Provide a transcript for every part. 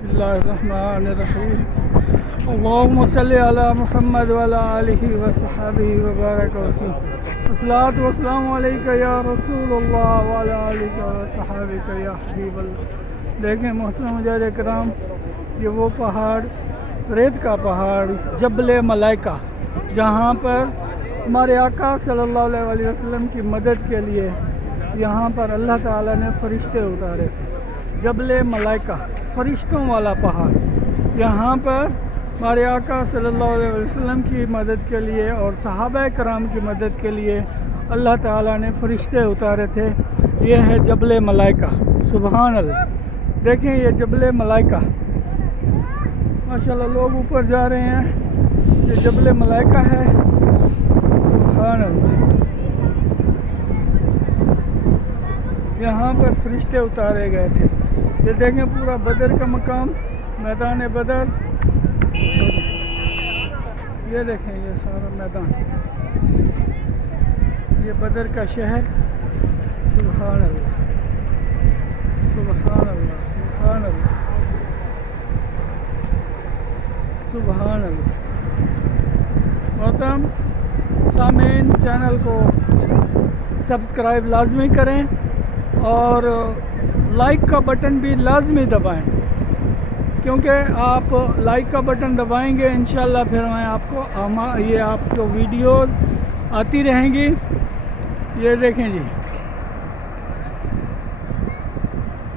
بسم اللہ الرحمن الرحیم اللہم صلی علی محمد وعلی آلہ وصحبہ وبارک وسلم الصلاۃ والسلام علیکہ یا رسول اللہ وعلی آلہ وصحبہ یا حبیب اللہ۔ دیکھیں محترم مجاہد کرام، یہ وہ پہاڑ، ریت کا پہاڑ جبل ملائکہ، جہاں پر ہمارے آقا صلی اللہ علیہ وسلم کی مدد کے لیے یہاں پر اللہ تعالیٰ نے فرشتے اتارے تھے۔ جبل ملائکہ، فرشتوں والا پہاڑ، یہاں پر ہمارے آقا صلی اللہ علیہ وسلم کی مدد کے لیے اور صحابہ کرام کی مدد کے لیے اللہ تعالیٰ نے فرشتے اتارے تھے۔ یہ ہے جبل ملائکہ، سبحان اللہ۔ دیکھیں یہ جبل ملائکہ، ماشاءاللہ لوگ اوپر جا رہے ہیں، یہ جبل ملائکہ ہے، سبحان اللہ۔ یہاں پر فرشتے اتارے گئے تھے۔ یہ دیکھیں پورا بدر کا مقام، میدان بدر، یہ دیکھیں یہ سارا میدان، یہ بدر کا شہر، سبحان اللہ سبحان اللہ سبحان اللہ سبحان اللہ۔ محترم سامعین، چینل کو سبسکرائب لازمی کریں اور لائک کا بٹن بھی لازمی دبائیں، کیونکہ آپ لائک کا بٹن دبائیں گے انشاءاللہ پھر میں آپ کو ویڈیوز آتی رہیں گی۔ یہ دیکھیں جی،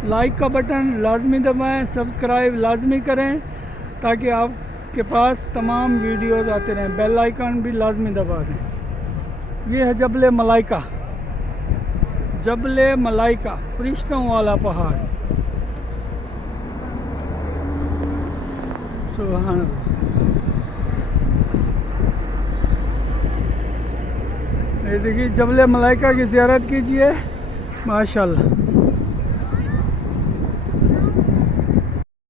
لائک کا بٹن لازمی دبائیں، سبسکرائب لازمی کریں تاکہ آپ کے پاس تمام ویڈیوز آتے رہیں، بیل آئیکن بھی لازمی دبا دیں۔ یہ ہے جبل ملائکہ، جبل ملائکہ، فرشتوں والا پہاڑ، سبحان اللہ۔ یہ دیکھیے جبل ملائکہ کی زیارت کیجئے، ماشاءاللہ۔